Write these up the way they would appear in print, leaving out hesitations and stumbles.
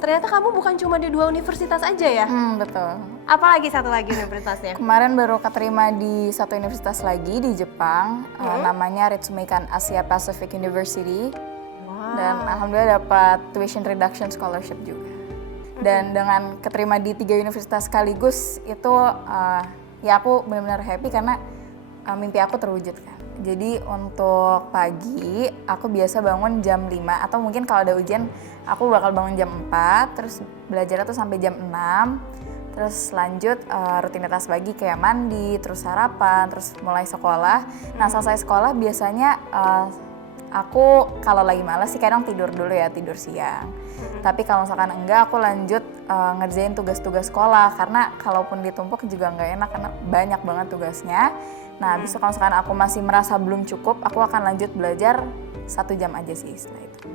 ternyata kamu bukan cuma di 2 universitas aja ya? Betul. Apalagi satu lagi universitasnya? Kemarin baru keterima di satu universitas lagi di Jepang, namanya Ritsumeikan Asia Pacific University. Dan alhamdulillah dapat tuition reduction scholarship juga. Dan dengan keterima di 3 universitas sekaligus itu ya aku benar-benar happy karena mimpi aku terwujud kan. Jadi untuk pagi aku biasa bangun jam 5 atau mungkin kalau ada ujian aku bakal bangun jam 4 terus belajar tuh sampai jam 6. Terus lanjut rutinitas pagi kayak mandi, terus sarapan, terus mulai sekolah. Nah selesai sekolah biasanya aku kalau lagi malas sih kadang tidur dulu ya, tidur siang. Tapi kalau misalkan enggak aku lanjut ngerjain tugas-tugas sekolah karena kalaupun ditumpuk juga nggak enak karena banyak banget tugasnya. Nah habis itu kalau misalkan aku masih merasa belum cukup, aku akan lanjut belajar 1 jam aja sih setelah itu.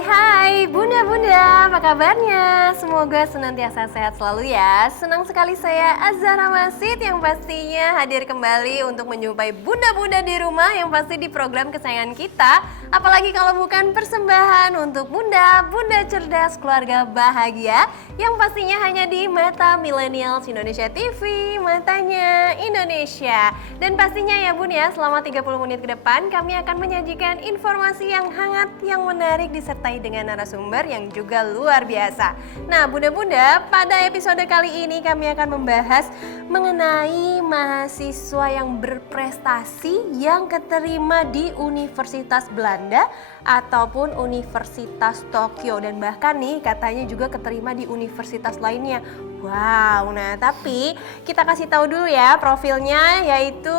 Hai bunda-bunda, apa kabarnya? Semoga senantiasa sehat selalu ya. Senang sekali saya Azhara Masid yang pastinya hadir kembali untuk menjumpai bunda-bunda di rumah yang pasti di program kesayangan kita. Apalagi kalau bukan persembahan untuk bunda cerdas keluarga bahagia yang pastinya hanya di Mata Millennials Indonesia TV, Matanya Indonesia. Dan pastinya ya bun ya, selama 30 menit ke depan kami akan menyajikan informasi yang hangat, yang menarik disertai dengan narasumber yang juga luar biasa. Nah bunda-bunda, pada episode kali ini kami akan membahas mengenai mahasiswa yang berprestasi yang keterima di Universitas Belanda ataupun Universitas Tokyo dan bahkan nih katanya juga keterima di universitas lainnya. Wow, nah tapi kita kasih tahu dulu ya profilnya, yaitu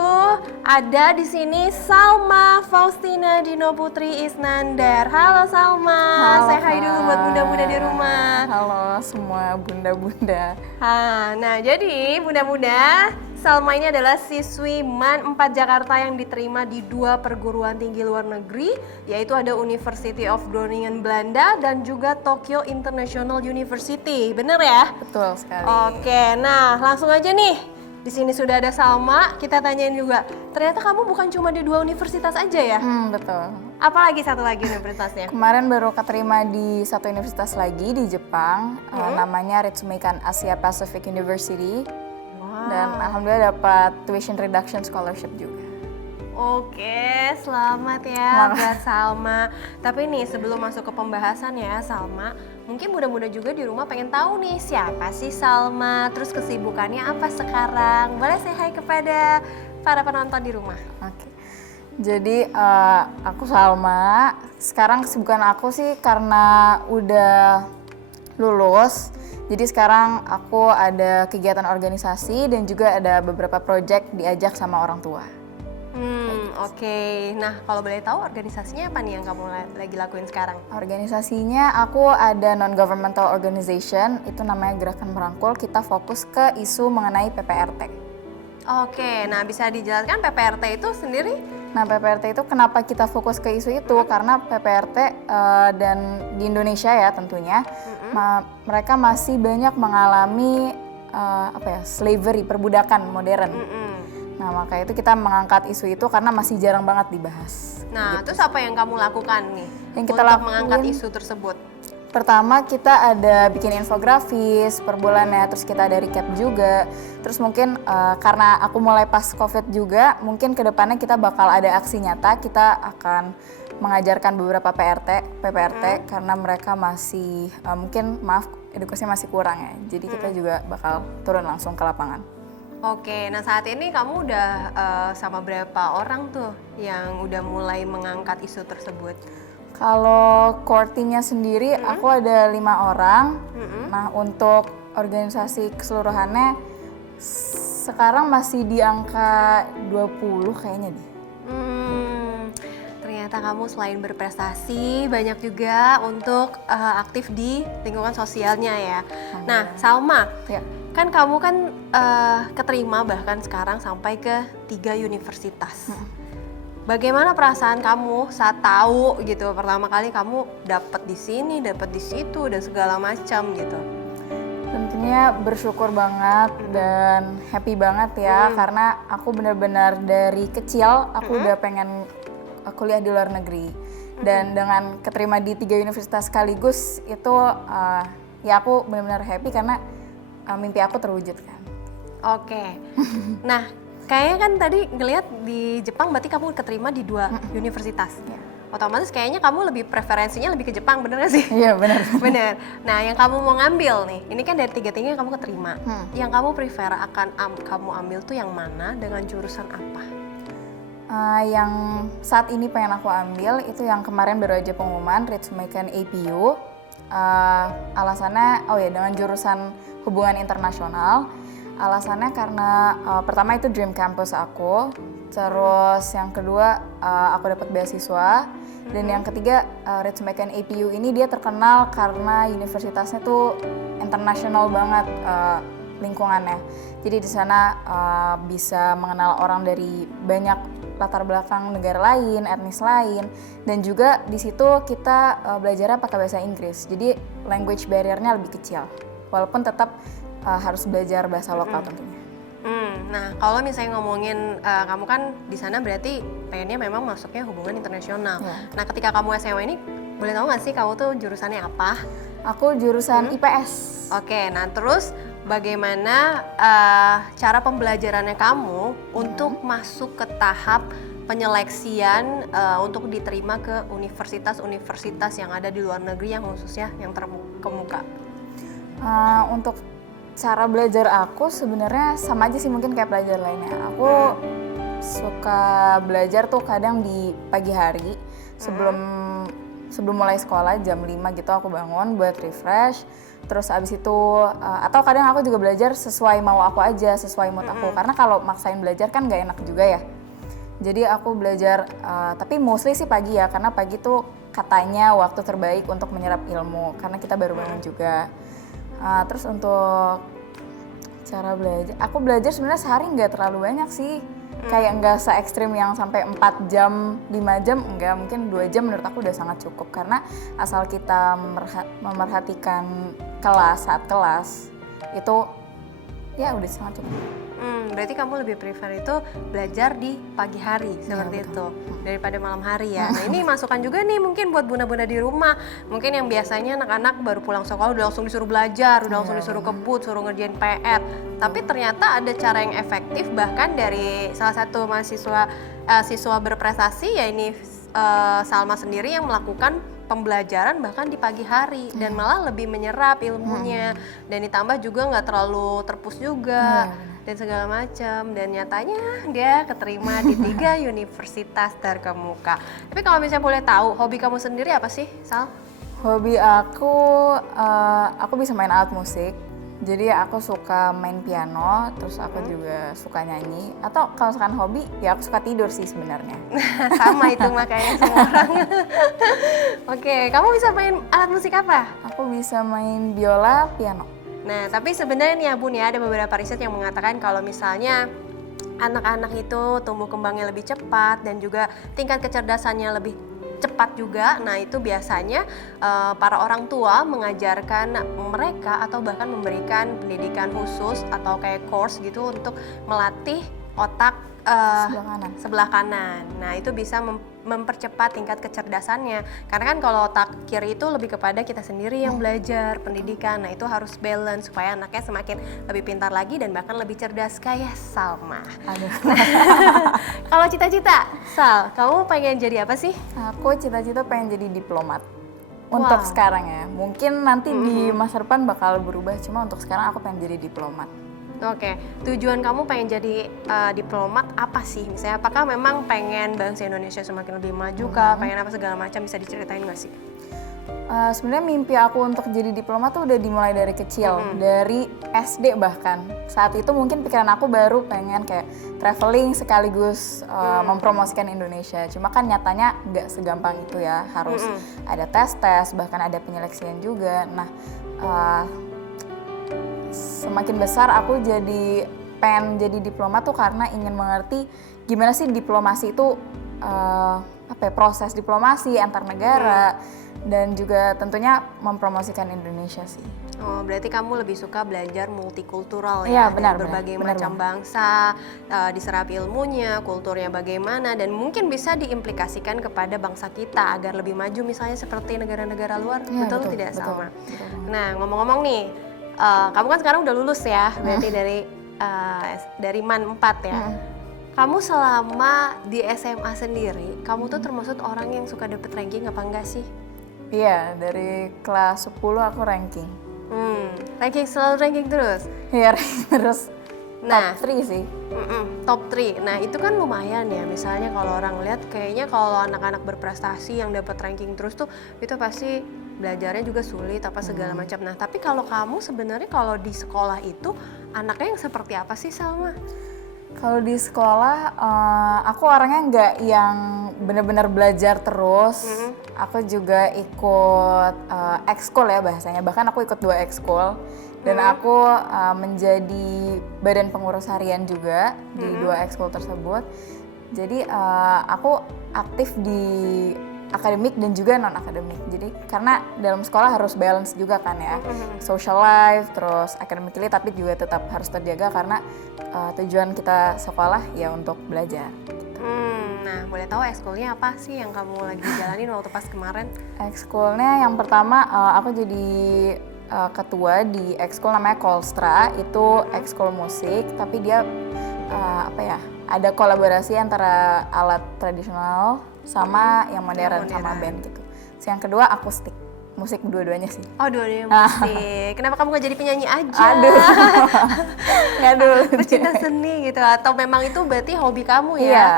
ada di sini Salma Faustina Dino Putri Isnandar. Halo Salma, say hi dulu buat bunda-bunda di rumah. Halo semua bunda-bunda. Nah jadi bunda-bunda, Salma ini adalah siswi MAN 4 Jakarta yang diterima di 2 perguruan tinggi luar negeri, yaitu ada University of Groningen Belanda dan juga Tokyo International University. Bener ya? Betul sekali. Oke, nah langsung aja nih. Di sini sudah ada Salma, kita tanyain juga. Ternyata kamu bukan cuma di 2 universitas aja ya? Betul. Apalagi satu lagi universitasnya? Kemarin baru keterima di satu universitas lagi di Jepang, namanya Ritsumeikan Asia Pacific University. Dan alhamdulillah dapat tuition reduction scholarship juga. Oke, selamat ya buat Salma. Tapi nih sebelum masuk ke pembahasan ya Salma, mungkin muda-muda juga di rumah pengen tahu nih siapa sih Salma, terus kesibukannya apa sekarang. Boleh say hi kepada para penonton di rumah? Oke. Jadi aku Salma. Sekarang kesibukan aku sih karena udah lulus. Jadi sekarang aku ada kegiatan organisasi dan juga ada beberapa project diajak sama orang tua. Oke. Nah kalau boleh tahu organisasinya apa nih yang kamu lagi lakuin sekarang? Organisasinya aku ada non-governmental organization, itu namanya Gerakan Merangkul. Kita fokus ke isu mengenai PPRT. Oke, nah bisa dijelaskan PPRT itu sendiri? Nah PPRT itu kenapa kita fokus ke isu itu? Karena PPRT dan di Indonesia ya tentunya, mereka masih banyak mengalami slavery, perbudakan modern. Nah maka itu kita mengangkat isu itu karena masih jarang banget dibahas. Nah gitu. terus apa yang kamu lakukan nih yang kita untuk mengangkat isu tersebut? Pertama kita ada bikin infografis per bulannya, terus kita ada recap juga. Terus mungkin karena aku mulai pas COVID juga, mungkin kedepannya kita bakal ada aksi nyata. Kita akan mengajarkan beberapa PPRT karena mereka masih edukasinya masih kurang ya. Jadi kita juga bakal turun langsung ke lapangan. Oke, nah saat ini kamu udah sama berapa orang tuh yang udah mulai mengangkat isu tersebut? Kalau core team-nya sendiri aku ada 5 orang. Nah untuk organisasi keseluruhannya Sekarang masih di angka 20 kayaknya deh. Ternyata kamu selain berprestasi, banyak juga untuk aktif di lingkungan sosialnya ya. Nah, Salma, Ya. kan kamu kan keterima bahkan sekarang sampai ke 3 universitas. Bagaimana perasaan kamu saat tahu gitu pertama kali kamu dapat di sini, dapat di situ dan segala macam gitu? Tentunya bersyukur banget dan happy banget ya karena aku benar-benar dari kecil aku udah pengen kuliah di luar negeri dan dengan keterima di 3 universitas sekaligus itu ya aku benar-benar happy karena mimpi aku terwujud kan. Oke. Nah, kayaknya kan tadi ngelihat di Jepang berarti kamu keterima di 2 universitas. Otomatis kayaknya kamu lebih preferensinya lebih ke Jepang, bener gak sih? Iya benar. Bener. Nah, yang kamu mau ngambil nih, ini kan dari 3-tiganya kamu keterima. Yang kamu prefer akan kamu ambil tuh yang mana dengan jurusan apa? Yang saat ini pengen aku ambil itu yang kemarin baru aja pengumuman Ritsumeikan APU. Alasannya, dengan jurusan hubungan internasional. Alasannya karena pertama itu dream campus aku, terus yang kedua aku dapat beasiswa, dan yang ketiga Ritsumeikan APU ini dia terkenal karena universitasnya tuh internasional banget lingkungannya. Jadi di sana bisa mengenal orang dari banyak latar belakang negara lain, etnis lain, dan juga di situ kita belajarnya pakai bahasa Inggris. Jadi language barrier-nya lebih kecil, walaupun tetap harus belajar bahasa lokal tentunya. Nah, kalau misalnya ngomongin kamu kan di sana berarti pengennya memang masuknya hubungan internasional. Nah, ketika kamu SMA ini boleh tahu nggak sih kamu tuh jurusannya apa? Aku jurusan IPS. Oke, nah terus bagaimana cara pembelajarannya kamu untuk masuk ke tahap penyeleksian untuk diterima ke universitas-universitas yang ada di luar negeri yang khususnya yang terkemuka? Untuk cara belajar aku sebenarnya sama aja sih mungkin kayak pelajar lainnya. Aku suka belajar tuh kadang di pagi hari sebelum mulai sekolah jam 5 gitu aku bangun buat refresh. Terus abis itu atau kadang aku juga belajar sesuai mau aku aja, sesuai mood aku. Karena kalau maksain belajar kan gak enak juga ya. Jadi aku belajar tapi mostly sih pagi ya, karena pagi tuh katanya waktu terbaik untuk menyerap ilmu karena kita baru bangun juga. Terus untuk cara belajar, aku belajar sebenarnya sehari nggak terlalu banyak sih. Kayak nggak se-ekstrim yang sampai 4 jam, 5 jam, enggak, mungkin 2 jam menurut aku udah sangat cukup. Karena asal kita memerhatikan kelas saat kelas, itu ya udah sangat cukup. Berarti kamu lebih prefer itu belajar di pagi hari seperti itu daripada malam hari ya. Nah, ini masukan juga nih mungkin buat bunda-bunda di rumah. Mungkin yang biasanya anak-anak baru pulang sekolah udah langsung disuruh belajar, udah langsung disuruh kebut, suruh ngerjain PR. Tapi ternyata ada cara yang efektif bahkan dari salah satu siswa berprestasi ya ini Salma sendiri yang melakukan pembelajaran bahkan di pagi hari dan malah lebih menyerap ilmunya dan ditambah juga nggak terlalu terpus juga. Dan segala macam, dan nyatanya dia keterima di 3 universitas terkemuka. Tapi kalau misalnya boleh tahu, hobi kamu sendiri apa sih, Sal? Hobi aku bisa main alat musik. Jadi aku suka main piano, terus aku juga suka nyanyi. Atau kalau misalkan hobi, ya aku suka tidur sih sebenarnya. Sama itu makanya semua orang. Oke, kamu bisa main alat musik apa? Aku bisa main biola, piano. Nah, tapi sebenarnya nih ya Bun ya, ada beberapa riset yang mengatakan kalau misalnya anak-anak itu tumbuh kembangnya lebih cepat dan juga tingkat kecerdasannya lebih cepat juga. Nah, itu biasanya para orang tua mengajarkan mereka atau bahkan memberikan pendidikan khusus atau kayak course gitu untuk melatih otak sebelah kanan. Nah, itu bisa mempercepat tingkat kecerdasannya. Karena kan kalau otak kiri itu lebih kepada kita sendiri yang belajar pendidikan. Nah, itu harus balance supaya anaknya semakin lebih pintar lagi dan bahkan lebih cerdas kayak Salma. Kalau cita-cita, Sal, kamu pengen jadi apa sih? Aku cita-cita pengen jadi diplomat. Untuk sekarang ya. Mungkin nanti di masa depan bakal berubah, cuma untuk sekarang aku pengen jadi diplomat. Oke, tujuan kamu pengen jadi diplomat apa sih? Misalnya apakah memang pengen bangsa Indonesia semakin lebih maju kah? Pengen apa segala macam, bisa diceritain nggak sih? Sebenarnya mimpi aku untuk jadi diplomat tuh udah dimulai dari kecil, dari SD bahkan. Saat itu mungkin pikiran aku baru pengen kayak traveling sekaligus mempromosikan Indonesia. Cuma kan nyatanya nggak segampang itu ya, harus ada tes-tes, bahkan ada penyeleksian juga. Nah, semakin besar aku jadi pengen jadi diplomat tuh karena ingin mengerti gimana sih diplomasi itu, proses diplomasi antar negara. Dan juga tentunya mempromosikan Indonesia sih. Oh, berarti kamu lebih suka belajar multikultural ya? Dari Benar, berbagai benar macam bangsa, diserap ilmunya, kulturnya bagaimana, dan mungkin bisa diimplikasikan kepada bangsa kita agar lebih maju misalnya seperti negara-negara luar, Ya, betul tidak betul, sama? betul. Nah, ngomong-ngomong nih, kamu kan sekarang udah lulus ya, berarti dari MAN 4 ya. Kamu selama di SMA sendiri, kamu tuh termasuk orang yang suka dapet ranking apa enggak sih? Iya, dari kelas 10 aku ranking. Selalu ranking terus? Iya, ranking terus. Nah, top 3 sih. Top 3. Nah, itu kan lumayan ya. Misalnya kalau orang lihat kayaknya kalau anak-anak berprestasi yang dapat ranking terus tuh itu pasti belajarnya juga sulit apa segala macam. Nah, tapi kalau kamu sebenarnya kalau di sekolah itu anaknya yang seperti apa sih, Salma? Kalau di sekolah, aku orangnya nggak yang benar-benar belajar terus. Aku juga ikut ekskul ya bahasanya. Bahkan aku ikut 2 ekskul. Dan aku menjadi badan pengurus harian juga di 2 ekskul tersebut. Jadi aku aktif di akademik dan juga non akademik. Jadi karena dalam sekolah harus balance juga kan ya, social life, terus academically, tapi juga tetap harus terjaga karena tujuan kita sekolah ya untuk belajar. Nah, boleh tahu ekskulnya apa sih yang kamu lagi jalanin waktu pas kemarin? Ekskulnya yang pertama aku jadi ketua di ekskul namanya Kolstra, itu ekskul musik, tapi dia ada kolaborasi antara alat tradisional sama yang modern sama band gitu. Terus yang kedua akustik, musik dua-duanya sih. Oh, dua-duanya musik. Kenapa kamu gak jadi penyanyi aja? Aduh, nggak dulu. Pecinta seni gitu, atau memang itu berarti hobi kamu ya? Iya.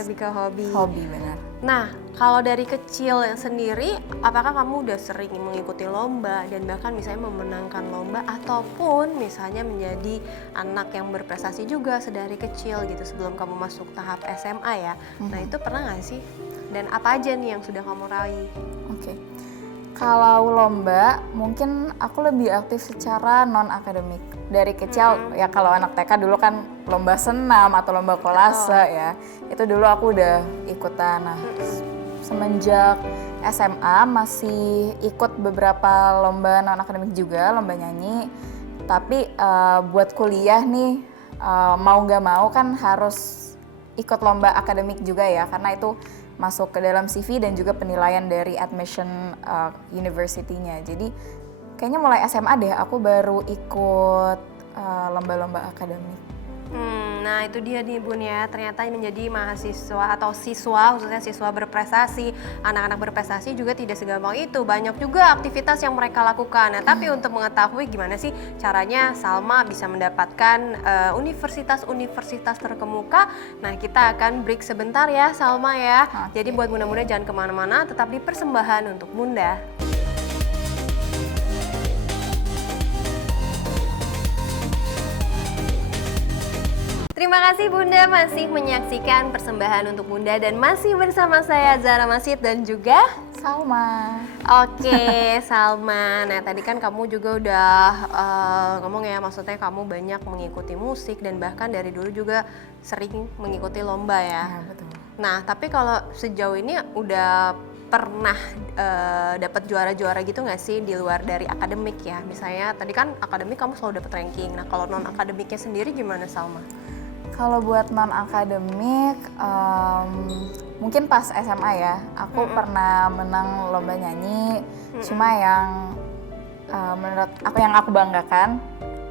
Lebih ke hobi. Hobi benar. Nah, kalau dari kecil sendiri, apakah kamu udah sering mengikuti lomba dan bahkan misalnya memenangkan lomba ataupun misalnya menjadi anak yang berprestasi juga sedari kecil gitu sebelum kamu masuk tahap SMA ya? Nah, itu pernah nggak sih? Dan apa aja nih yang sudah kamu raih? Oke. Kalau lomba, mungkin aku lebih aktif secara non-akademik. Dari kecil, ya kalau anak TK dulu kan lomba senam atau lomba kolase ya. Itu dulu aku udah ikutan. Nah, semenjak SMA masih ikut beberapa lomba non-akademik juga, lomba nyanyi. Tapi buat kuliah nih, mau nggak mau kan harus ikut lomba akademik juga ya, karena itu masuk ke dalam CV dan juga penilaian dari admission university-nya. Jadi kayaknya mulai SMA deh aku baru ikut lomba-lomba akademik. Nah itu dia nih Bun ya, ternyata menjadi mahasiswa atau siswa, khususnya siswa berprestasi, anak-anak berprestasi juga tidak segampang itu. Banyak juga aktivitas yang mereka lakukan. Nah tapi untuk mengetahui gimana sih caranya Salma bisa mendapatkan universitas-universitas terkemuka, nah kita akan break sebentar ya Salma ya. Jadi buat Bunda-Bunda jangan kemana-mana, tetap di persembahan untuk Bunda. Terima kasih Bunda masih menyaksikan persembahan untuk Bunda dan masih bersama saya Zara Masid dan juga Salma. Oke, Salma. Nah tadi kan kamu juga udah ngomong ya, maksudnya kamu banyak mengikuti musik dan bahkan dari dulu juga sering mengikuti lomba ya. Ya betul. Nah tapi kalau sejauh ini udah pernah dapat juara-juara gitu nggak sih di luar dari akademik ya? Misalnya tadi kan akademik kamu selalu dapat ranking. Nah kalau non akademiknya sendiri gimana Salma? Kalau buat non-akademik, mungkin pas SMA ya, aku pernah menang lomba nyanyi. Cuma yang menurut aku yang aku banggakan,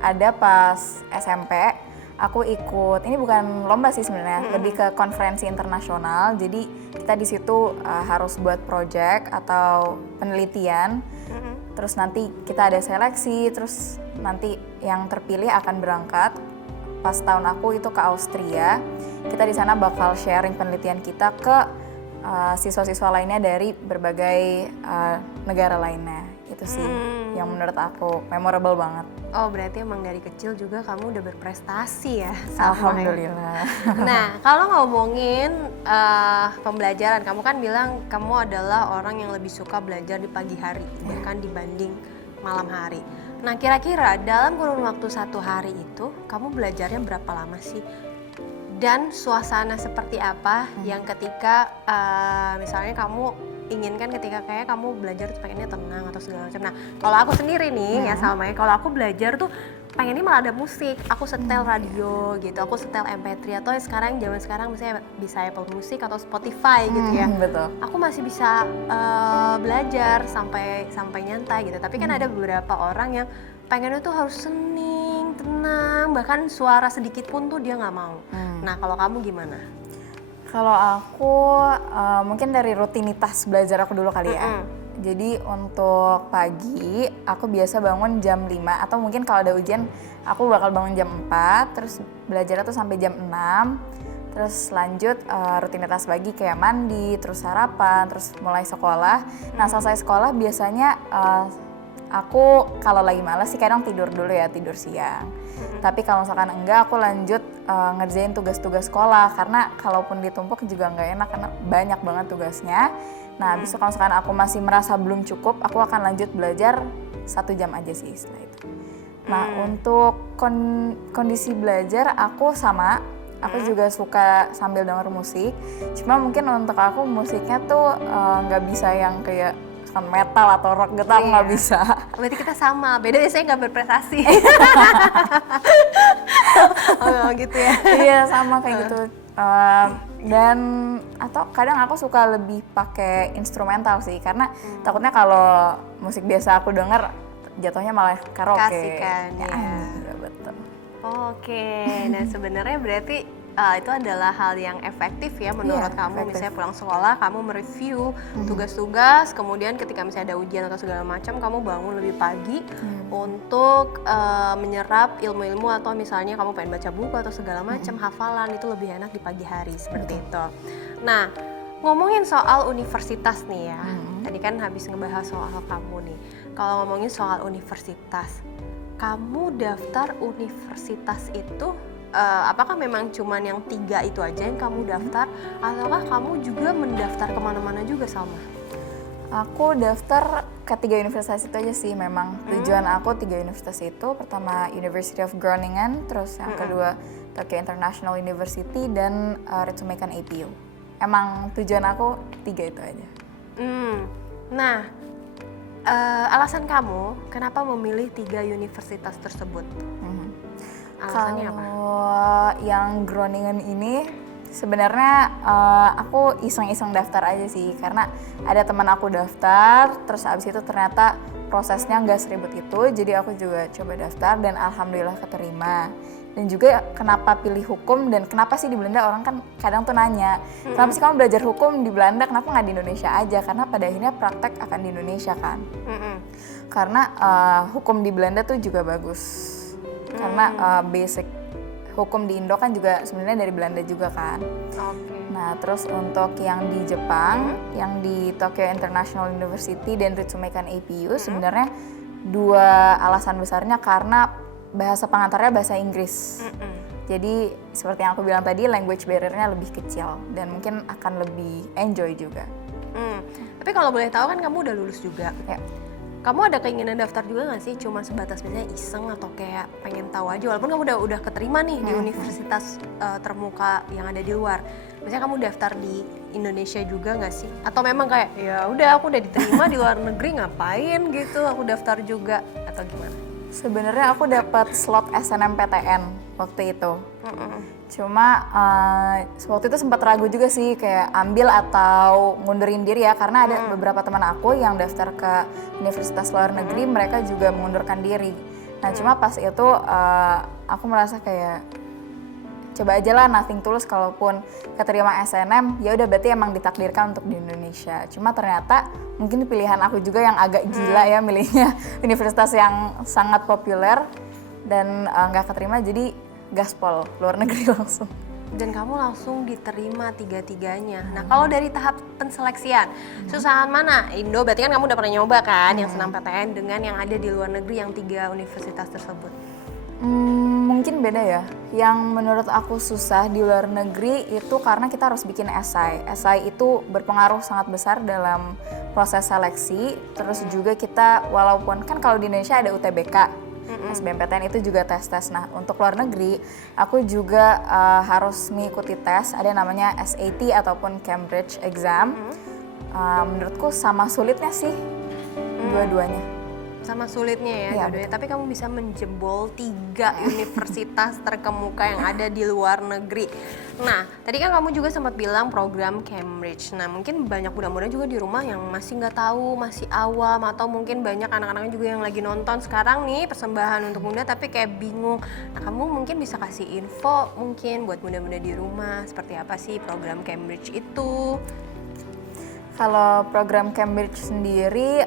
ada pas SMP, aku ikut, ini bukan lomba sih sebenarnya, lebih ke konferensi internasional. Jadi kita di situ harus buat project atau penelitian. Terus nanti kita ada seleksi, terus nanti yang terpilih akan berangkat. Pas tahun aku itu ke Austria, kita di sana bakal sharing penelitian kita ke siswa-siswa lainnya dari berbagai negara lainnya. Itu sih yang menurut aku memorable banget. Oh, berarti emang dari kecil juga kamu udah berprestasi ya? Alhamdulillah. Nah, kalau ngomongin pembelajaran, kamu kan bilang kamu adalah orang yang lebih suka belajar di pagi hari, bahkan dibanding malam hari. Nah, kira-kira dalam kurun waktu 1 hari itu, kamu belajarnya berapa lama sih? Dan suasana seperti apa yang ketika misalnya kamu inginkan ketika kayak kamu belajar tuh pengennya tenang atau segala macam. Nah, kalau aku sendiri nih ya sama ya, kalau aku belajar tuh pengennya malah ada musik. Aku setel radio gitu, aku setel MP3 atau sekarang zaman sekarang misalnya bisa Apple Music atau Spotify gitu ya. Betul. Aku masih bisa belajar sampai nyantai gitu. Tapi kan ada beberapa orang yang pengennya tuh harus hening, tenang, bahkan suara sedikit pun tuh dia nggak mau. Nah, kalau kamu gimana? Kalau aku mungkin dari rutinitas belajar aku dulu kali ya. Jadi untuk pagi aku biasa bangun jam 5 atau mungkin kalau ada ujian aku bakal bangun jam 4 terus belajar tuh sampai jam 6. Terus lanjut rutinitas pagi kayak mandi, terus sarapan, terus mulai sekolah. Nah, selesai sekolah biasanya aku kalau lagi malas sih kadang tidur dulu ya, tidur siang. Tapi kalau misalkan enggak, aku lanjut ngerjain tugas-tugas sekolah karena kalaupun ditumpuk juga nggak enak karena banyak banget tugasnya. Nah, habis itu kalau misalkan aku masih merasa belum cukup, aku akan lanjut belajar 1 jam aja sih setelah itu. Nah, untuk kondisi belajar aku sama, aku juga suka sambil denger musik. Cuma mungkin untuk aku musiknya tuh nggak bisa yang kayak metal atau rock gitu, aku nggak bisa. Berarti kita sama, bedanya saya nggak berprestasi. Oh gitu ya? Iya, sama kayak gitu. Dan atau kadang aku suka lebih pakai instrumental sih, karena takutnya kalau musik biasa aku denger jatuhnya malah karaoke. Kasihkan, ya. Iya, betul. Oke, nah sebenarnya berarti itu adalah hal yang efektif ya menurut kamu. Efektif. Misalnya pulang sekolah kamu mereview tugas-tugas, kemudian ketika misalnya ada ujian atau segala macam kamu bangun lebih pagi untuk menyerap ilmu-ilmu atau misalnya kamu pengen baca buku atau segala macam hafalan itu lebih enak di pagi hari seperti itu. Nah, ngomongin soal universitas nih ya, tadi kan habis ngebahas soal kamu nih. Kalau ngomongin soal universitas, kamu daftar universitas itu apakah memang cuman yang 3 itu aja yang kamu daftar, ataukah kamu juga mendaftar kemana-mana juga sama? Aku daftar ke 3 universitas itu aja sih memang. Tujuan aku 3 universitas itu, pertama University of Groningen, terus yang kedua Tokyo International University, dan Ritsumeikan APU. Emang tujuan aku 3 itu aja. Nah, alasan kamu kenapa memilih 3 universitas tersebut? Alasannya apa? Kalau yang Groningen ini sebenarnya aku iseng-iseng daftar aja sih, karena ada teman aku daftar, terus abis itu ternyata prosesnya nggak seribet itu, jadi aku juga coba daftar dan alhamdulillah keterima. Dan juga kenapa pilih hukum dan kenapa sih di Belanda, orang kan kadang tuh nanya, kenapa sih kamu belajar hukum di Belanda, kenapa nggak di Indonesia aja? Karena pada akhirnya praktek akan di Indonesia kan. Karena hukum di Belanda tuh juga bagus. Karena basic hukum di Indo kan juga sebenarnya dari Belanda juga kan. Nah, terus untuk yang di Jepang, yang di Tokyo International University dan Ritsumeikan APU, sebenarnya 2 alasan besarnya karena bahasa pengantarnya bahasa Inggris. Jadi seperti yang aku bilang tadi, language barrier-nya lebih kecil dan mungkin akan lebih enjoy juga. Tapi kalau boleh tahu kan kamu udah lulus juga. Ya. Kamu ada keinginan daftar juga nggak sih? Cuma sebatas misalnya iseng atau kayak pengen tahu aja, walaupun kamu udah keterima nih di universitas termuka yang ada di luar. Misalnya kamu daftar di Indonesia juga nggak sih? Atau memang kayak ya udah aku udah diterima di luar negeri, ngapain gitu? Aku daftar juga atau gimana? Sebenarnya aku dapat slot SNMPTN waktu itu. Cuma waktu itu sempat ragu juga sih, kayak ambil atau ngundurin diri ya, karena ada beberapa teman aku yang daftar ke universitas luar negeri, mereka juga mengundurkan diri. Nah, cuma pas itu aku merasa kayak coba aja lah, nothing tulus, kalaupun keterima SNM ya udah berarti emang ditakdirkan untuk di Indonesia. Cuma ternyata mungkin pilihan aku juga yang agak gila ya, milihnya universitas yang sangat populer dan nggak keterima, jadi gaspol luar negeri langsung. Dan kamu langsung diterima tiga-tiganya. Nah, kalau dari tahap penseleksian, susahan mana? Indo berarti kan kamu udah pernah nyoba kan yang senam PTN dengan yang ada di luar negeri yang 3 universitas tersebut. Mungkin beda ya. Yang menurut aku susah di luar negeri itu karena kita harus bikin esai. Esai itu berpengaruh sangat besar dalam proses seleksi. Terus juga kita walaupun kan kalau di Indonesia ada UTBK, SBMPTN itu juga tes-tes. Nah, untuk luar negeri, aku juga harus mengikuti tes. Ada namanya SAT ataupun Cambridge Exam. Menurutku sama sulitnya sih dua-duanya. Sama sulitnya ya, Iya, dua-duanya. Tapi kamu bisa menjebol 3 universitas terkemuka yang ada di luar negeri. Nah, tadi kan kamu juga sempat bilang program Cambridge. Nah, mungkin banyak muda-muda juga di rumah yang masih nggak tahu, masih awam, atau mungkin banyak anak-anaknya juga yang lagi nonton sekarang nih persembahan untuk muda tapi kayak bingung. Nah, kamu mungkin bisa kasih info mungkin buat muda-muda di rumah seperti apa sih program Cambridge itu? Kalau program Cambridge sendiri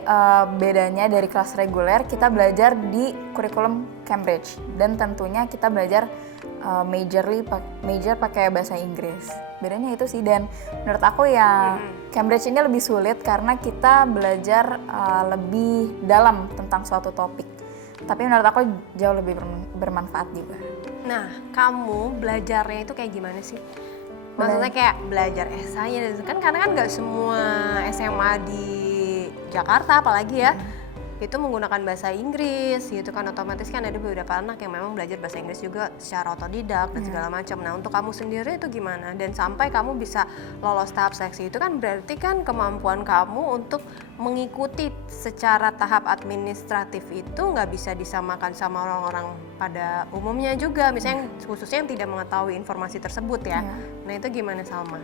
bedanya dari kelas reguler, kita belajar di kurikulum Cambridge dan tentunya kita belajar major pakai bahasa Inggris. Bedanya itu sih, dan menurut aku ya Cambridge ini lebih sulit karena kita belajar lebih dalam tentang suatu topik. Tapi menurut aku jauh lebih bermanfaat juga. Nah, kamu belajarnya itu kayak gimana sih? Maksudnya kayak belajar esainya kan karena kan nggak semua SMA di Jakarta apalagi ya itu menggunakan bahasa Inggris gitu kan, otomatis kan ada beberapa anak yang memang belajar bahasa Inggris juga secara otodidak dan segala macam. Nah, untuk kamu sendiri itu gimana? Dan sampai kamu bisa lolos tahap seleksi itu kan berarti kan kemampuan kamu untuk mengikuti secara tahap administratif itu nggak bisa disamakan sama orang-orang pada umumnya juga, misalnya khususnya yang tidak mengetahui informasi tersebut ya. Nah, itu gimana Salma?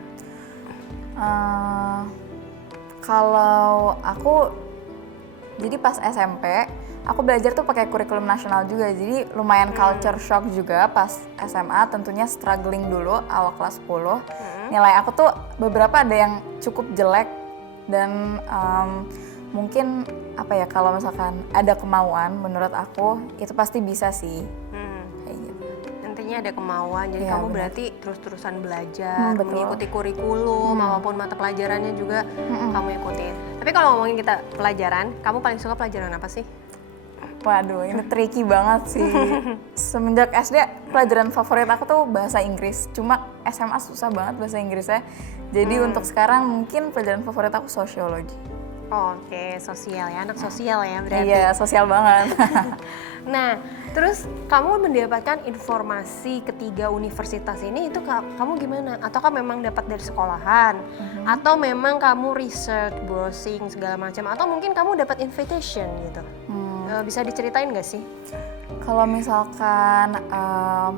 Kalau aku jadi pas SMP, aku belajar tuh pakai kurikulum nasional juga, jadi lumayan culture shock juga pas SMA, tentunya struggling dulu awal kelas 10. Nilai aku tuh beberapa ada yang cukup jelek dan mungkin apa ya, kalau misalkan ada kemauan menurut aku itu pasti bisa sih. Kayak gitu. Intinya ada kemauan, jadi Iya, kamu benar. berarti terus-terusan belajar, Betul. mengikuti kurikulum, maupun mata pelajarannya juga kamu ikutin. Tapi kalau ngomongin kita pelajaran, kamu paling suka pelajaran apa sih? Waduh, ini tricky banget sih. Semenjak SD, pelajaran favorit aku tuh bahasa Inggris. Cuma SMA susah banget bahasa Inggrisnya. Jadi untuk sekarang mungkin pelajaran favorit aku sosiologi. Oke, sosial ya, anak sosial ya berarti. Iya, sosial banget. Nah, terus kamu mendapatkan informasi ketiga universitas ini itu kamu gimana? Ataukah memang dapat dari sekolahan? Atau memang kamu research, browsing segala macam? Atau mungkin kamu dapat invitation gitu? Bisa diceritain nggak sih? Kalau misalkan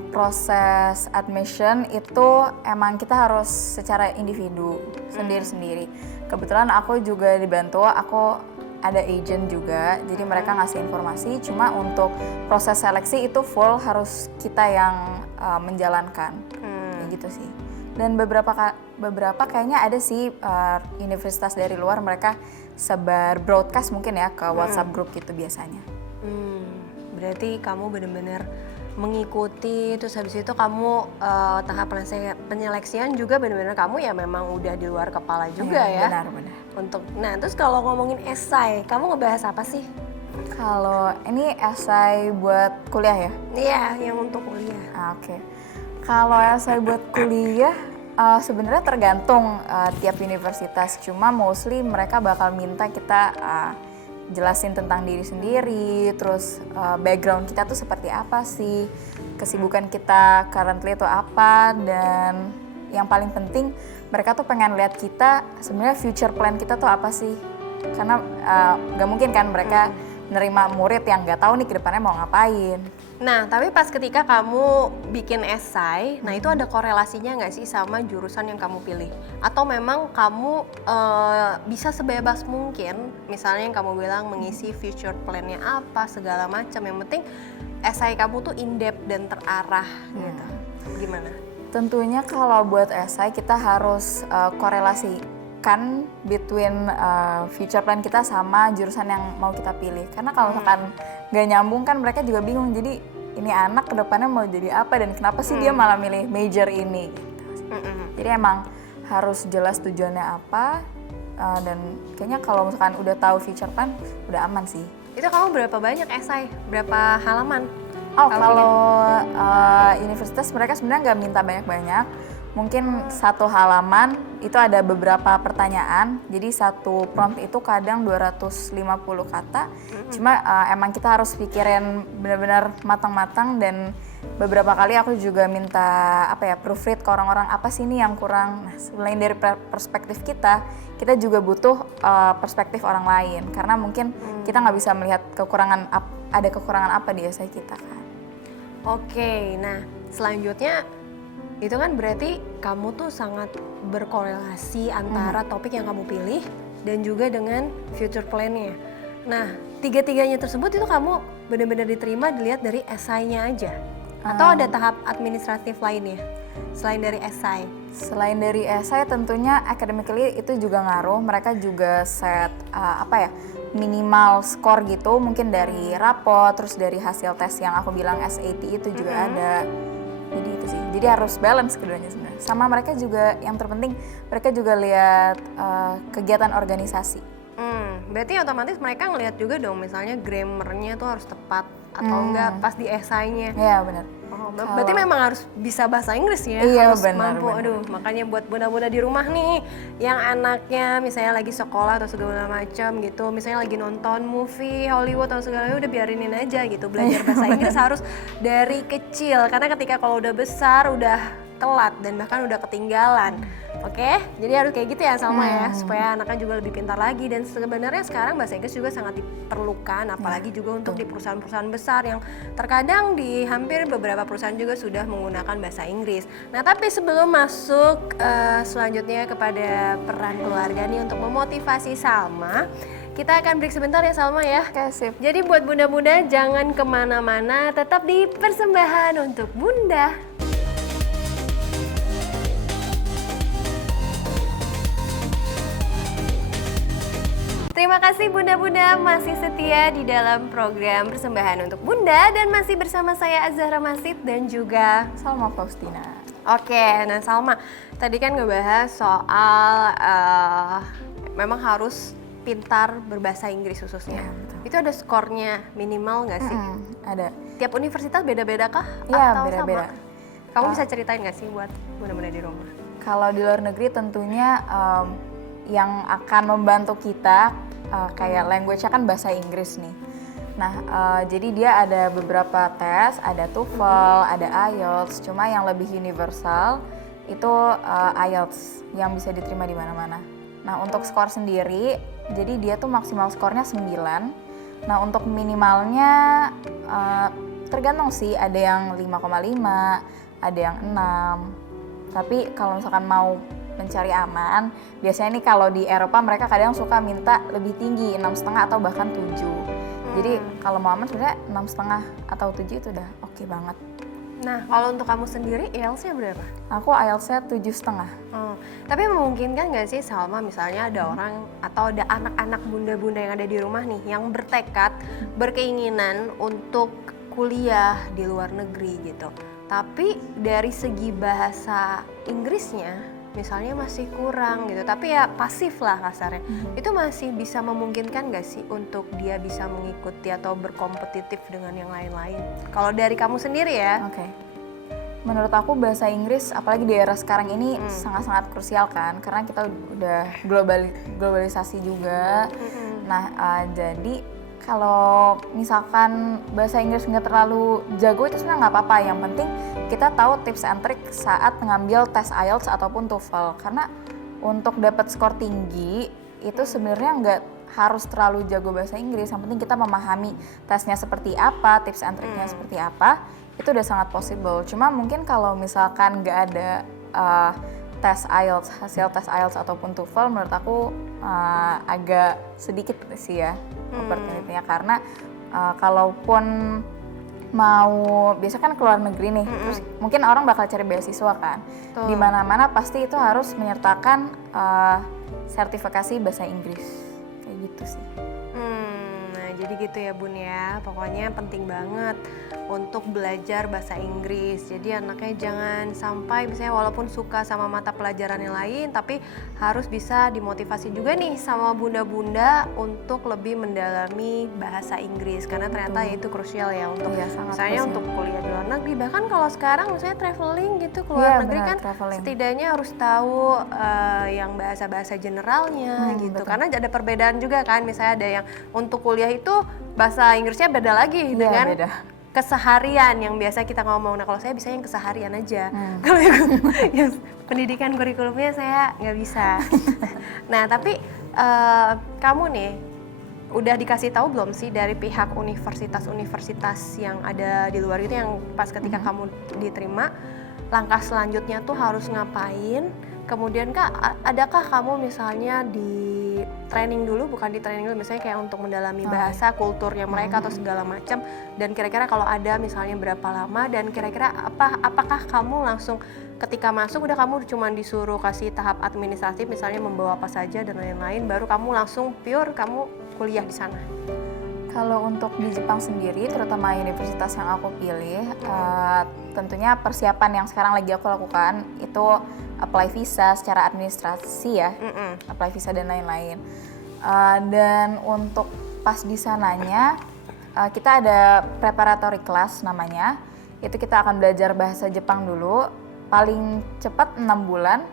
proses admission itu emang kita harus secara individu, sendiri-sendiri. Kebetulan aku juga dibantu, aku ada agent juga, jadi mereka ngasih informasi. Cuma untuk proses seleksi itu full harus kita yang menjalankan, kayak gitu sih. Dan beberapa kayaknya ada sih universitas dari luar, mereka sebar broadcast mungkin ya ke WhatsApp group gitu biasanya. Berarti kamu benar-benar mengikuti, terus habis itu kamu tahap penyeleksian juga benar-benar kamu ya memang udah di luar kepala juga ya. Benar. Nah, terus kalau ngomongin esai, kamu ngebahas apa sih? Kalau ini esai buat kuliah ya? Iya, yang untuk kuliah. Oke. Kalau esai buat kuliah sebenarnya tergantung tiap universitas. Cuma mostly mereka bakal minta kita jelasin tentang diri sendiri, terus background kita tuh seperti apa sih, kesibukan kita currently itu apa, dan yang paling penting mereka tuh pengen lihat kita sebenarnya future plan kita tuh apa sih, karena nggak mungkin kan mereka menerima murid yang nggak tahu nih kedepannya mau ngapain. Nah, tapi pas ketika kamu bikin esai, nah itu ada korelasinya nggak sih sama jurusan yang kamu pilih? Atau memang kamu bisa sebebas mungkin, misalnya yang kamu bilang mengisi future plan-nya apa, segala macam. Yang penting esai kamu tuh in-depth dan terarah gitu. Gimana? Tentunya kalau buat esai kita harus korelasikan between future plan kita sama jurusan yang mau kita pilih. Karena kalau misalkan nggak nyambung kan mereka juga bingung. Jadi ini anak kedepannya mau jadi apa dan kenapa sih dia malah milih major ini? Gitu. Jadi emang harus jelas tujuannya apa, dan kayaknya kalau misalkan udah tahu future plan, udah aman sih. Itu kamu berapa banyak esai? Berapa halaman? Kalau universitas mereka sebenarnya nggak minta banyak-banyak. Mungkin satu halaman itu ada beberapa pertanyaan. Jadi satu prompt itu kadang 250 kata. Cuma emang kita harus pikirin benar-benar matang-matang, dan beberapa kali aku juga minta proofread ke orang-orang apa sih ini yang kurang. Nah, selain dari perspektif kita juga butuh perspektif orang lain, karena mungkin kita nggak bisa melihat ada kekurangan apa di esai kita kan. Oke, nah selanjutnya itu kan berarti kamu tuh sangat berkorelasi antara topik yang kamu pilih dan juga dengan future plan-nya. Nah, tiga-tiganya tersebut itu kamu benar-benar diterima dilihat dari esainya aja? Atau ada tahap administratif lainnya selain dari esai? Selain dari esai tentunya academically itu juga ngaruh. Mereka juga set minimal skor gitu, mungkin dari rapot, terus dari hasil tes yang aku bilang SAT itu juga ada. Jadi itu sih, jadi harus balance keduanya sebenarnya. Sama mereka juga yang terpenting, mereka juga lihat kegiatan organisasi. Berarti otomatis mereka ngelihat juga dong, misalnya grammarnya tuh harus tepat atau enggak pas di esainya. Iya benar. Berarti memang harus bisa bahasa Inggris ya, iya, harus bener, mampu. bener. Aduh, makanya buat bunda-bunda di rumah nih, yang anaknya misalnya lagi sekolah atau segala macam gitu, misalnya lagi nonton movie Hollywood atau segala, udah biarinin aja gitu, belajar bahasa Inggris harus dari kecil, karena ketika kalau udah besar udah telat dan bahkan udah ketinggalan. Oke, jadi harus kayak gitu ya Salma ya, supaya anaknya juga lebih pintar lagi. Dan sebenarnya sekarang bahasa Inggris juga sangat diperlukan, apalagi juga untuk di perusahaan-perusahaan besar yang terkadang di hampir beberapa perusahaan juga sudah menggunakan bahasa Inggris. Nah, tapi sebelum masuk selanjutnya kepada peran keluarga nih untuk memotivasi Salma, kita akan break sebentar ya Salma ya. Oke, sip. Jadi buat bunda-bunda jangan kemana-mana, tetap di Persembahan untuk Bunda. Terima kasih bunda-bunda masih setia di dalam program Persembahan untuk Bunda, dan masih bersama saya Azahra Masid dan juga Salma Faustina. Oke, nah Salma, tadi kan ngebahas soal memang harus pintar berbahasa Inggris khususnya. Itu ada skornya minimal nggak sih? Ada. Tiap universitas beda-beda kah? Iya, Atau beda-beda. sama? Kamu bisa ceritain nggak sih buat bunda-bunda di rumah? Kalau di luar negeri tentunya yang akan membantu kita kayak language-nya kan bahasa Inggris nih. Nah, jadi dia ada beberapa tes, ada TOEFL, ada IELTS. Cuma yang lebih universal itu IELTS yang bisa diterima di mana-mana. Nah, untuk skor sendiri, jadi dia tuh maksimal skornya 9. Nah, untuk minimalnya tergantung sih, ada yang 5,5, ada yang 6. Tapi kalau misalkan mau mencari aman, biasanya nih kalau di Eropa mereka kadang suka minta lebih tinggi, 6,5 atau bahkan 7. Jadi kalau mau aman sebenarnya 6,5 atau 7 itu udah oke banget. Nah, kalau untuk kamu sendiri IELTS-nya berapa? Aku IELTS-nya 7,5. Tapi memungkinkan nggak sih Salma, misalnya ada orang atau ada anak-anak bunda-bunda yang ada di rumah nih yang bertekad, berkeinginan untuk kuliah di luar negeri gitu, tapi dari segi bahasa Inggrisnya misalnya masih kurang gitu, tapi ya pasif lah kasarnya. Itu masih bisa memungkinkan gak sih untuk dia bisa mengikuti atau berkompetitif dengan yang lain-lain? Kalau dari kamu sendiri ya? Oke. Menurut aku bahasa Inggris, apalagi di era sekarang ini sangat-sangat krusial kan, karena kita udah globalisasi juga. Nah, jadi kalau misalkan bahasa Inggris nggak terlalu jago itu sebenarnya nggak apa-apa. Yang penting kita tahu tips and trick saat mengambil tes IELTS ataupun TOEFL. Karena untuk dapat skor tinggi itu sebenarnya nggak harus terlalu jago bahasa Inggris. Yang penting kita memahami tesnya seperti apa, tips and tricknya seperti apa, itu udah sangat possible. Cuma mungkin kalau misalkan nggak ada tes IELTS, hasil tes IELTS ataupun TOEFL, menurut aku agak sedikit sih ya opportunity-nya, karena kalaupun mau biasa kan keluar negeri nih, terus mungkin orang bakal cari beasiswa kan. Di mana-mana pasti itu harus menyertakan sertifikasi bahasa Inggris kayak gitu sih. Nah, jadi gitu ya Bun ya. Pokoknya penting banget untuk belajar bahasa Inggris. Jadi anaknya jangan sampai misalnya walaupun suka sama mata pelajaran yang lain, tapi harus bisa dimotivasi juga nih sama bunda-bunda untuk lebih mendalami bahasa Inggris. Karena ternyata itu krusial ya untuk misalnya untuk kuliah di luar negeri. Bahkan kalau sekarang misalnya traveling gitu ke luar negeri kan setidaknya harus tahu yang bahasa-bahasa generalnya gitu. Betul. Karena ada perbedaan juga kan, misalnya ada yang untuk kuliah itu bahasa Inggrisnya beda lagi dengan keseharian yang biasa kita ngomong. Nah kalau saya bisa yang keseharian aja. Kalau yang pendidikan kurikulumnya saya nggak bisa. Nah tapi kamu nih udah dikasih tahu belum sih dari pihak universitas-universitas yang ada di luar itu yang pas ketika kamu diterima, langkah selanjutnya tuh harus ngapain? Kemudian adakah kamu misalnya di training dulu, bukan di training dulu, misalnya kayak untuk mendalami bahasa, kulturnya mereka atau segala macam, dan kira-kira kalau ada misalnya berapa lama, dan kira-kira apakah kamu langsung ketika masuk udah kamu cuma disuruh kasih tahap administratif misalnya membawa apa saja dan lain-lain, baru kamu langsung pure kamu kuliah di sana? Kalau untuk di Jepang sendiri, terutama universitas yang aku pilih, tentunya persiapan yang sekarang lagi aku lakukan itu apply visa secara administrasi ya, apply visa dan lain-lain. Dan untuk pas di sananya, kita ada preparatory class namanya, itu kita akan belajar bahasa Jepang dulu, paling cepat 6 bulan.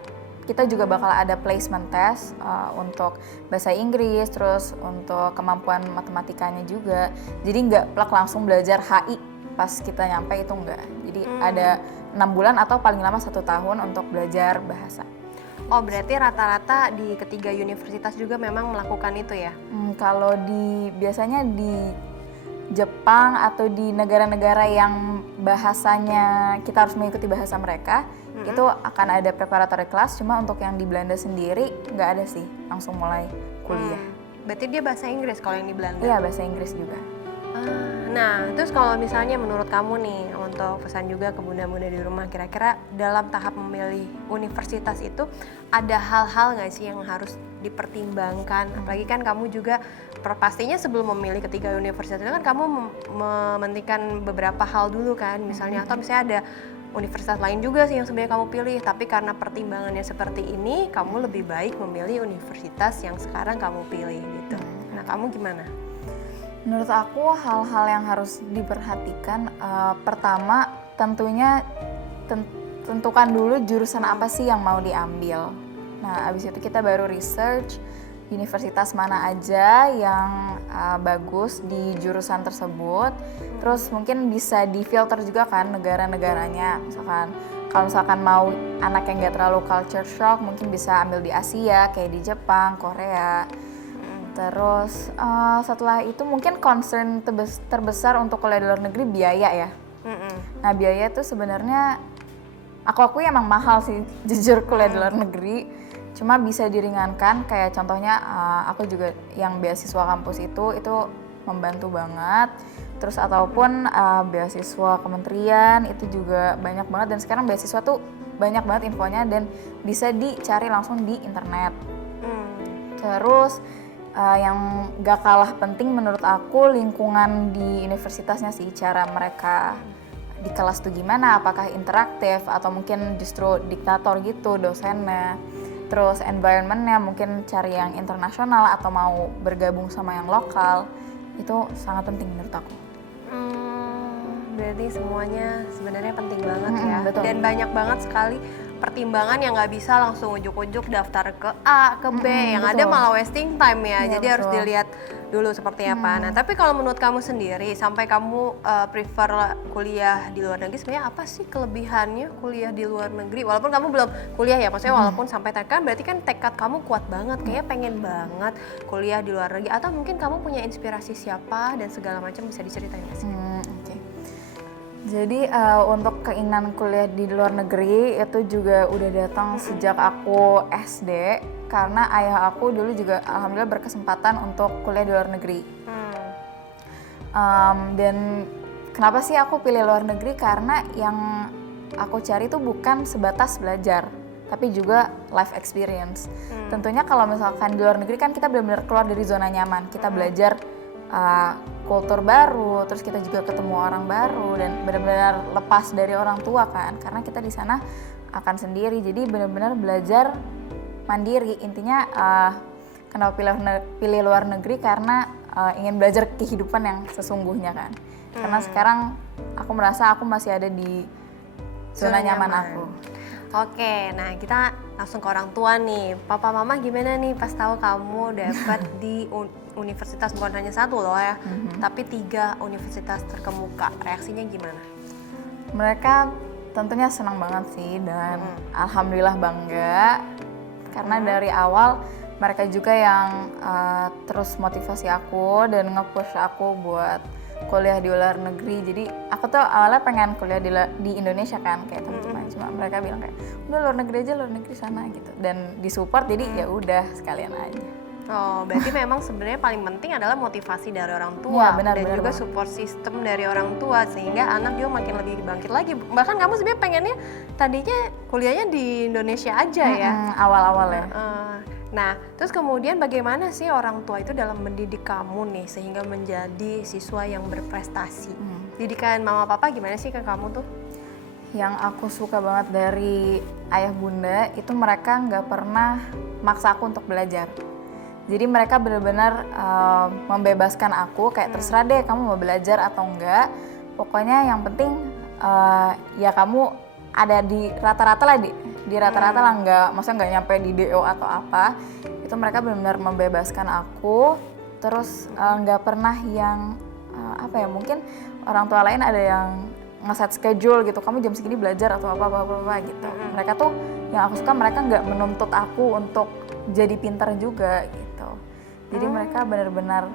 Kita juga bakal ada placement test untuk bahasa Inggris, terus untuk kemampuan matematikanya juga. Jadi nggak plak langsung belajar HI pas kita nyampe, itu enggak. Jadi ada 6 bulan atau paling lama 1 tahun untuk belajar bahasa. Oh berarti rata-rata di ketiga universitas juga memang melakukan itu ya? Kalau biasanya di Jepang atau di negara-negara yang bahasanya kita harus mengikuti bahasa mereka, itu akan ada preparatory class. Cuma untuk yang di Belanda sendiri nggak ada sih, langsung mulai kuliah. Berarti dia bahasa Inggris kalau yang di Belanda? Iya, bahasa Inggris juga. Nah, terus kalau misalnya menurut kamu nih, untuk pesan juga ke bunda-bunda di rumah, kira-kira dalam tahap memilih universitas itu ada hal-hal nggak sih yang harus dipertimbangkan? Apalagi kan kamu juga pastinya sebelum memilih ketiga universitas itu kan kamu mementingkan beberapa hal dulu kan, misalnya atau misalnya ada universitas lain juga sih yang sebenarnya kamu pilih, tapi karena pertimbangannya seperti ini, kamu lebih baik memilih universitas yang sekarang kamu pilih gitu. Nah, kamu gimana? Menurut aku hal-hal yang harus diperhatikan, pertama tentunya tentukan dulu jurusan apa sih yang mau diambil. Nah, abis itu kita baru research universitas mana aja yang bagus di jurusan tersebut. Terus mungkin bisa di-filter juga kan negara-negaranya. Kalau misalkan mau anak yang nggak terlalu culture shock, mungkin bisa ambil di Asia kayak di Jepang, Korea. Terus setelah itu mungkin concern terbesar untuk kuliah di luar negeri biaya ya. Nah biaya itu sebenarnya aku emang mahal sih jujur kuliah di luar negeri. Cuma bisa diringankan, kayak contohnya aku juga yang beasiswa kampus itu membantu banget. Terus ataupun beasiswa kementerian itu juga banyak banget, dan sekarang beasiswa tuh banyak banget infonya dan bisa dicari langsung di internet. Terus yang gak kalah penting menurut aku lingkungan di universitasnya sih, cara mereka di kelas tuh gimana, apakah interaktif atau mungkin justru diktator gitu dosennya. Terus environment-nya mungkin cari yang internasional atau mau bergabung sama yang lokal, itu sangat penting menurut aku. Berarti semuanya sebenarnya penting banget ya. Betul. Dan banyak banget sekali pertimbangan yang nggak bisa langsung ujuk-ujuk daftar ke A, ke B, yang betul. ada malah wasting time ya. Iya, Jadi harus dilihat dulu seperti apa. Nah, tapi kalau menurut kamu sendiri, sampai kamu prefer kuliah di luar negeri, sebenarnya apa sih kelebihannya kuliah di luar negeri? Walaupun kamu belum kuliah ya, maksudnya walaupun sampai tekad, berarti kan tekad kamu kuat banget, kayaknya pengen banget kuliah di luar negeri. Atau mungkin kamu punya inspirasi siapa dan segala macam, bisa diceritain nggak sih? Jadi untuk keinginan kuliah di luar negeri itu juga udah datang sejak aku SD, karena ayah aku dulu juga alhamdulillah berkesempatan untuk kuliah di luar negeri. Dan kenapa sih aku pilih luar negeri? Karena yang aku cari itu bukan sebatas belajar, tapi juga life experience. Tentunya kalau misalkan di luar negeri kan kita benar-benar keluar dari zona nyaman, kita belajar kultur baru, terus kita juga ketemu orang baru dan benar-benar lepas dari orang tua kan, karena kita di sana akan sendiri, jadi benar-benar belajar mandiri. Intinya kenapa pilih luar negeri karena ingin belajar kehidupan yang sesungguhnya kan, karena sekarang aku merasa aku masih ada di zona nyaman aku. Oke, nah kita langsung ke orang tua nih. Papa mama gimana nih pas tahu kamu dapat di universitas, bukan hanya satu loh ya, tapi 3 universitas terkemuka. Reaksinya gimana? Mereka tentunya senang banget sih dan alhamdulillah bangga karena dari awal mereka juga yang terus motivasi aku dan nge-push aku buat kuliah di luar negeri. Jadi aku tuh awalnya pengen kuliah di Indonesia kan kayak teman-teman, cuma mereka bilang kayak udah luar negeri sana gitu, dan disupport, jadi ya udah sekalian aja. Oh, berarti memang sebenarnya paling penting adalah motivasi dari orang tua, ya, benar, dan benar juga banget. support system dari orang tua sehingga anak juga makin lebih bangkit lagi. Bahkan kamu sebenarnya pengennya tadinya kuliahnya di Indonesia aja ya. Awal-awal ya. Nah, terus kemudian bagaimana sih orang tua itu dalam mendidik kamu nih sehingga menjadi siswa yang berprestasi? Didikan mama papa gimana sih ke kamu tuh? Yang aku suka banget dari ayah bunda itu mereka nggak pernah maksa aku untuk belajar. Jadi mereka benar-benar membebaskan aku, kayak terserah deh kamu mau belajar atau enggak. Pokoknya yang penting ya kamu ada di rata-rata lah, di rata-rata lah, maksudnya nggak nyampe di DO atau apa. Itu mereka benar-benar membebaskan aku. Terus nggak pernah yang apa ya, mungkin orang tua lain ada yang nge-set schedule gitu, kamu jam segini belajar atau apa gitu. Mereka tuh yang aku suka, mereka nggak menuntut aku untuk jadi pintar juga gitu. Jadi mereka benar-benar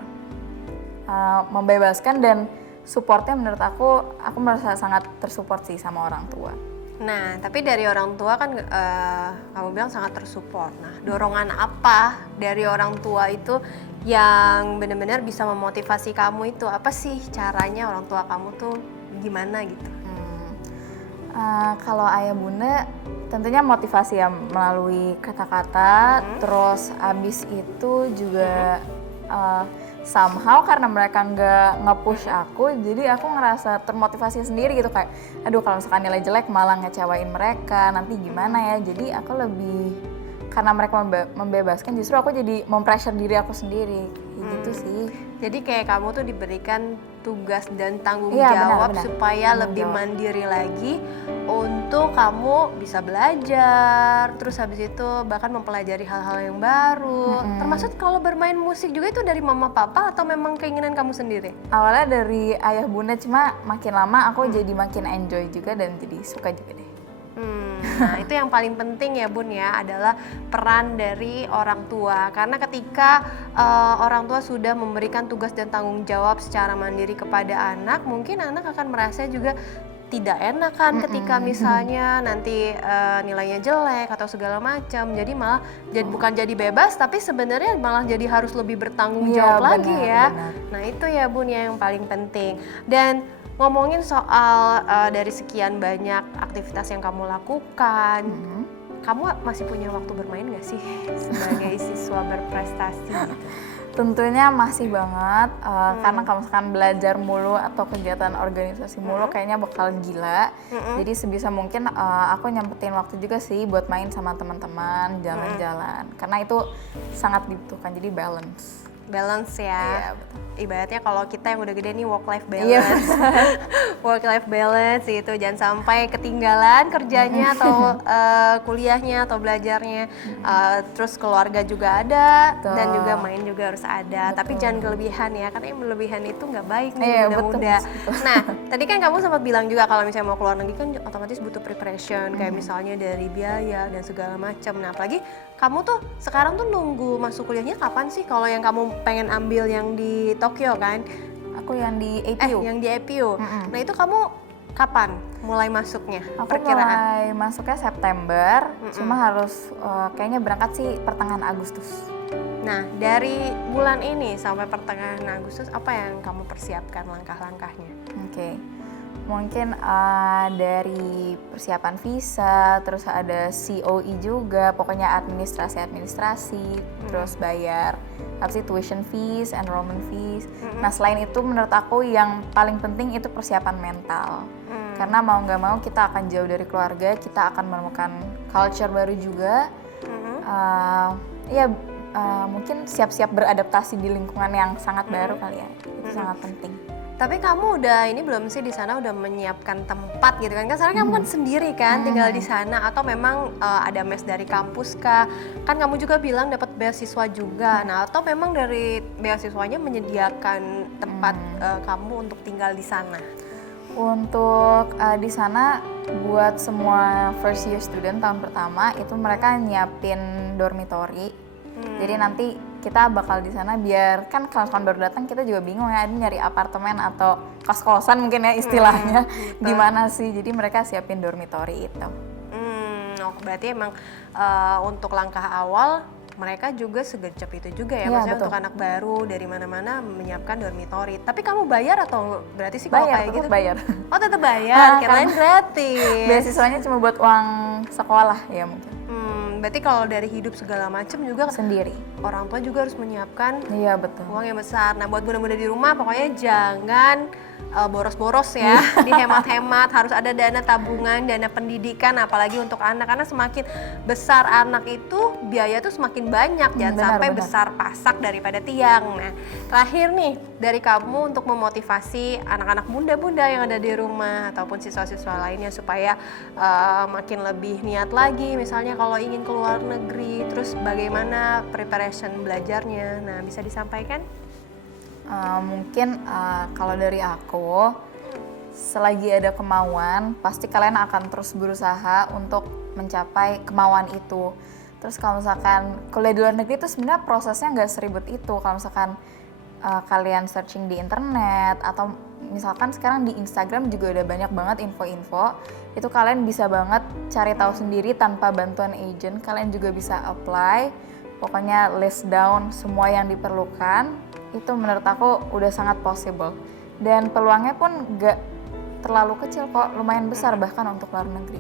membebaskan, dan supportnya menurut aku merasa sangat tersupport sih sama orang tua. Nah, tapi dari orang tua kan kamu bilang sangat tersupport. Nah, dorongan apa dari orang tua itu yang benar-benar bisa memotivasi kamu itu? Apa sih caranya orang tua kamu tuh gimana gitu? Kalau ayah bunda tentunya motivasi ya melalui kata-kata, terus abis itu juga somehow karena mereka nggak nge-push aku, jadi aku ngerasa termotivasi sendiri gitu, kayak aduh kalau misalkan nilai jelek malah ngecewain mereka, nanti gimana ya. Jadi aku lebih, karena mereka membebaskan, justru aku jadi mempressure diri aku sendiri gitu sih. Jadi kayak kamu tuh diberikan tugas dan tanggung Iya, jawab benar. supaya lebih mandiri lagi untuk kamu bisa belajar, terus habis itu bahkan mempelajari hal-hal yang baru. Termasuk kalau bermain musik juga itu dari mama papa atau memang keinginan kamu sendiri? Awalnya dari ayah bunda, cuma makin lama aku jadi makin enjoy juga dan jadi suka juga deh. Nah, itu yang paling penting ya Bun ya, adalah peran dari orang tua. Karena ketika orang tua sudah memberikan tugas dan tanggung jawab secara mandiri kepada anak, mungkin anak akan merasa juga tidak enak kan ketika misalnya nanti nilainya jelek atau segala macam. Jadi malah bukan jadi bebas, tapi sebenarnya malah jadi harus lebih bertanggung jawab lagi ya. Benar. Nah, itu ya Bun ya yang paling penting. Dan ngomongin soal dari sekian banyak aktivitas yang kamu lakukan, kamu masih punya waktu bermain gak sih sebagai siswa berprestasi gitu? Tentunya masih banget, karena kalau misalkan belajar mulu atau kegiatan organisasi mulu kayaknya bakal gila. Jadi sebisa mungkin aku nyempetin waktu juga sih buat main sama teman-teman, jalan-jalan. Karena itu sangat dibutuhkan, jadi balance. Balance ya. Iya, betul. Ibaratnya kalau kita yang udah gede nih work life balance. Work life balance gitu, jangan sampai ketinggalan kerjanya atau kuliahnya atau belajarnya. Terus keluarga juga ada, Betul. dan juga main juga harus ada. Betul. Tapi jangan kelebihan ya, karena yang berlebihan itu nggak baik nih Iya, muda-muda. betul. Nah, tadi kan kamu sempat bilang juga kalau misalnya mau keluar negeri kan otomatis butuh preparation, kayak misalnya dari biaya dan segala macam. Nah, apalagi kamu tuh sekarang tuh nunggu masuk kuliahnya kapan sih? Kalau yang kamu pengen ambil yang di Tokyo kan? Aku yang di APU. Yang di APU. Nah, itu kamu kapan mulai masuknya? Aku Perkiraan? mulai masuknya September, cuma harus kayaknya berangkat sih pertengahan Agustus. Nah, dari bulan ini sampai pertengahan Agustus, apa yang kamu persiapkan langkah-langkahnya? Oke. Mungkin dari persiapan visa, terus ada COE juga, pokoknya administrasi, terus bayar tuition fees, enrollment fees. Nah selain itu menurut aku yang paling penting itu persiapan mental. Karena mau nggak mau kita akan jauh dari keluarga, kita akan menemukan culture baru juga. Mungkin siap-siap beradaptasi di lingkungan yang sangat baru kali ya, itu sangat penting. Tapi kamu udah ini belum sih di sana udah menyiapkan tempat gitu kan? Kan sekarang kamu kan sendiri kan tinggal di sana, atau memang ada mes dari kampus kah? Kan kamu juga bilang dapat beasiswa juga. Nah, atau memang dari beasiswanya menyediakan tempat kamu untuk tinggal di sana? Untuk di sana buat semua first year student tahun pertama itu mereka nyiapin dormitory. Jadi nanti kita bakal di sana biar kan kawan-kawan baru datang kita juga bingung ya ini nyari apartemen atau kos-kosan mungkin ya istilahnya di mana sih. Jadi mereka siapin dormitory itu. Berarti emang untuk langkah awal mereka juga segercep itu juga ya, maksudnya betul. Untuk anak baru dari mana-mana menyiapkan dormitory. Tapi kamu bayar atau berarti sih kalau kayak gitu? Bayar. Oh tetap bayar, kirain gratis. Beasiswanya cuma buat uang sekolah ya mungkin. Berarti kalau dari hidup segala macam juga sendiri. Orang tua juga harus menyiapkan uang yang besar. Nah buat bunda-bunda di rumah pokoknya jangan boros-boros ya, dihemat-hemat, harus ada dana tabungan, dana pendidikan, apalagi untuk anak, karena semakin besar anak itu biaya tuh semakin banyak, jangan sampai besar pasak daripada tiang. Nah terakhir nih dari kamu untuk memotivasi anak-anak bunda-bunda yang ada di rumah ataupun siswa-siswa lainnya supaya makin lebih niat lagi, misalnya kalau ingin keluar negeri, terus bagaimana preparation belajarnya, nah bisa disampaikan? Mungkin kalau dari aku, selagi ada kemauan, pasti kalian akan terus berusaha untuk mencapai kemauan itu. Terus kalau misalkan kuliah di luar negeri itu sebenarnya prosesnya nggak seribet itu. Kalau misalkan kalian searching di internet atau misalkan sekarang di Instagram juga udah banyak banget info-info, itu kalian bisa banget cari tahu sendiri tanpa bantuan agent. Kalian juga bisa apply, pokoknya list down semua yang diperlukan. Itu menurut aku udah sangat possible. Dan peluangnya pun gak terlalu kecil kok, lumayan besar bahkan untuk luar negeri.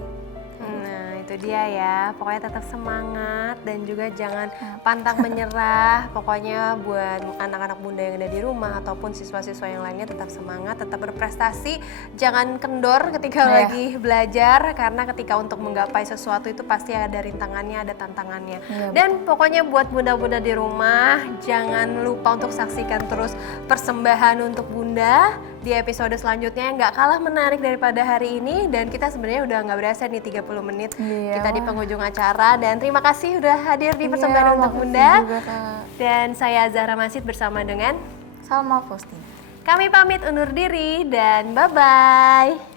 Nah itu dia ya, pokoknya tetap semangat dan juga jangan pantang menyerah. Pokoknya buat anak-anak bunda yang ada di rumah ataupun siswa-siswa yang lainnya tetap semangat, tetap berprestasi. Jangan kendor ketika lagi belajar, karena ketika untuk menggapai sesuatu itu pasti ada rintangannya, ada tantangannya. Dan pokoknya buat bunda-bunda di rumah, jangan lupa untuk saksikan terus persembahan untuk bunda di episode selanjutnya yang gak kalah menarik daripada hari ini. Dan kita sebenarnya udah gak berasa nih 30 menit kita di penghujung acara. Dan terima kasih udah hadir di persembahan untuk bunda juga, dan saya Zahra Masid bersama dengan Salma Faustina. Kami pamit undur diri dan bye-bye.